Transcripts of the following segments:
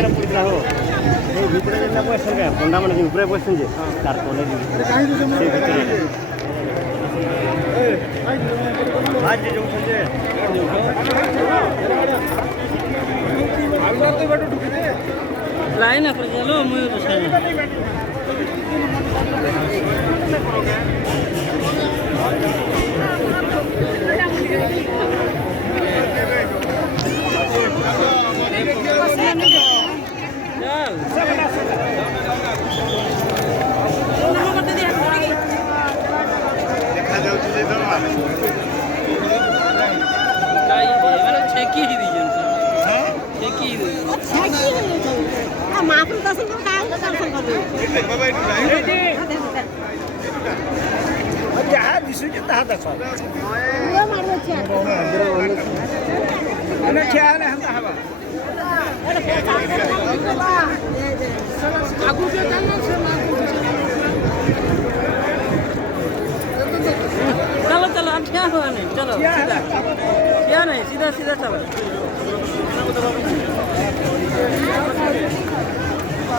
কেন পড়িলা হো এই ভিতরে যেটা বসছেন কে পন্ডা মানে যে উপরে বসছেন যে তার তলে দিবি সেই ভিতরে আজ যে জংশন যে আমরা তো বাটু ঢুকে দে লাইন করে গেল মই বসাই चलो चलो अब क्या हुआ नहीं चलो सीधा क्या नहीं सीधा सीधा चलो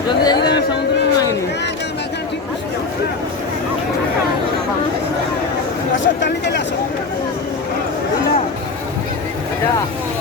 जल्दी जल्दी मैं समुद्र में मांगनी अच्छा चल चल अच्छा